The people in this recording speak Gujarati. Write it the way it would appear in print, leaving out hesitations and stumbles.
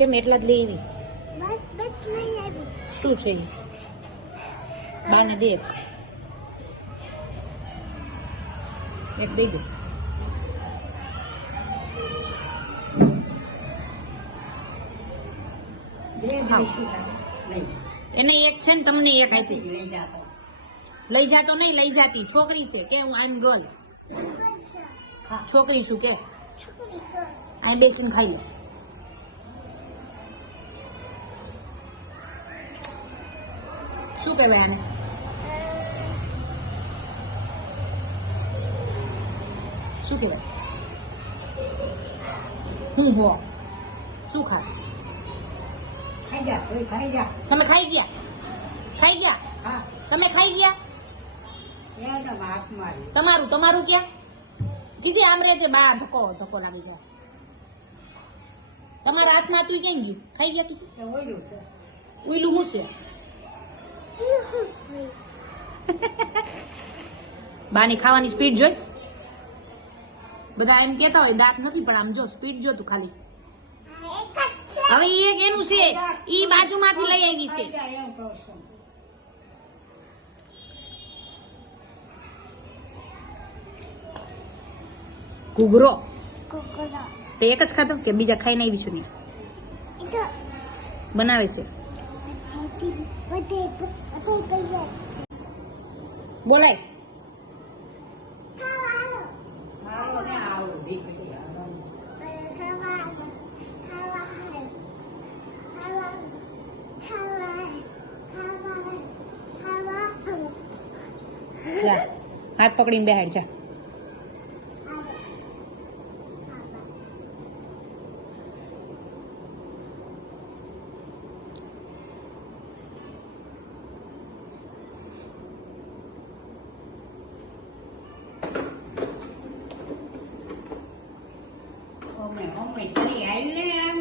કેમ એટલા જ લઈ આવી? બસ બસ લઈ આવી. શું છે ઈ? બાને દે એક દઈ દો. એને એક છે ને તમને એક આપી. લઈ જાતો નહીં, લઈ જાતી છોકરી છે કે હું આમ ગર્લ છોકરી છું કે છોકરી છો. આ બેસીને ખાઈ લો. શું કહેવાય આને? શું કહેવાય? હું હો શું ખાસ? ખાઈ જા તોય ખાઈ જા. તમે ખાઈ ગયા? ખાઈ ગયા? હા તમે ખાઈ ગયા? એને હાથ મારી. તમારું તમારું ક્યાં? કિસી આમ રે કે બા ધક્કો ધક્કો લાગી જાય. તમારા હાથમાં હતું ઈ કેમ ગયું? ખાઈ ગયા કિસી? એ ઓયલું છે. ઉઈલું હું છે? બાની ખાવાની સ્પીડ જોઈ. બધા એમ કેતા હોય દાંત નથી પણ આમ જો સ્પીડ જો તું ખાલી. હવે ઈ એક એનું છે, ઈ બાજુમાંથી લઈ આવી છે. ખાઈ જા એમ કહું છું. ઘૂઘરો કોકોડા. તે એક જ ખાધો કે બીજા ખાઈને આવી છું? નહીં ઈતો બનાવે છે. જેથી બધે કઈ બોલાય ખાવાનું. મારો ને આવું દીકરી આવો. ખાવાનું. ખાવાનું. ખાવાનું. ખાવાનું. ખાવાનું. ખાવાનું. જા હાથ પકડીને બેહાડ જા. ઓમે ઓમે તરી હાલ ને આમ